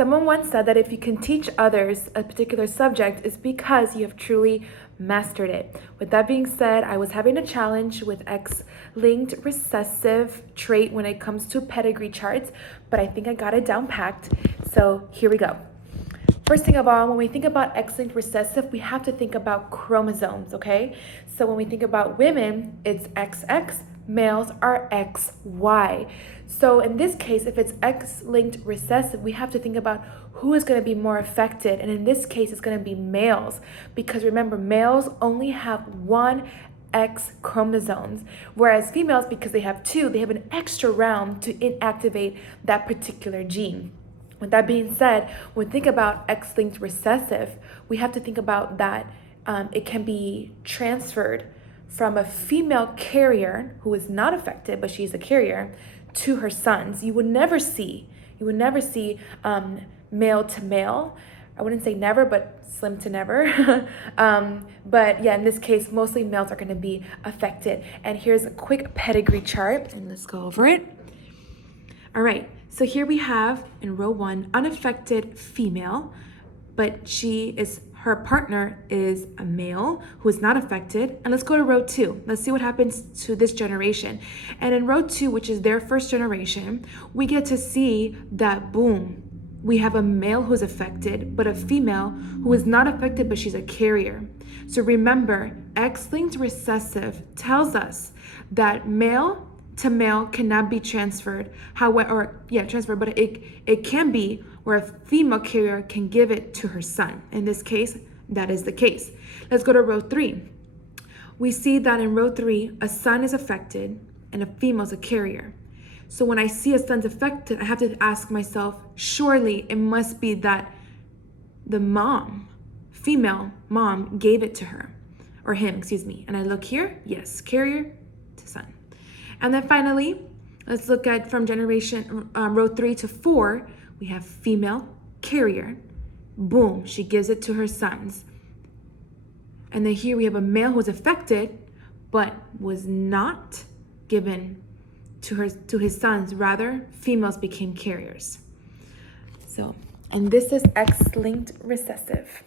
Someone once said that if you can teach others a particular subject, it's because you have truly mastered it. With that being said, I was having a challenge with X-linked recessive trait when it comes to pedigree charts, but I think I got it down packed. So here we go. First thing of all, when we think about X-linked recessive, we have to think about chromosomes, okay? So when we think about women, it's XX, males are XY. So in this case, if it's X-linked recessive, we have to think about who is going to be more affected. And in this case, it's going to be males. Because remember, males only have one X chromosomes, whereas females, because they have two, they have an extra round to inactivate that particular gene. With that being said, when we think about X-linked recessive, we have to think about that it can be transferred from a female carrier who is not affected, but she's a carrier, to her sons. You would never see male to male. I wouldn't say never, but slim to never. But yeah, in this case, mostly males are going to be affected. And here's a quick pedigree chart, and let's go over it. All right, so here we have in row 1, unaffected female, but her partner is a male who is not affected. And let's go to row 2. Let's see what happens to this generation. And in row 2, which is their first generation, we get to see that, boom, we have a male who's affected, but a female who is not affected, but she's a carrier. So remember, X-linked recessive tells us that male to male cannot be transferred. But it can be where a female carrier can give it to her son. In this case, that is the case. Let's go to row 3. We see that in row 3, a son is affected and a female is a carrier. So when I see a son's affected, I have to ask myself, surely it must be that the female mom gave it to her, or him, and I look here, yes, carrier to son. And then finally, let's look at from generation row 3 to 4, we have female carrier. Boom, she gives it to her sons. And then here we have a male who's affected, but was not given to his sons. Rather, females became carriers. So, and this is X-linked recessive.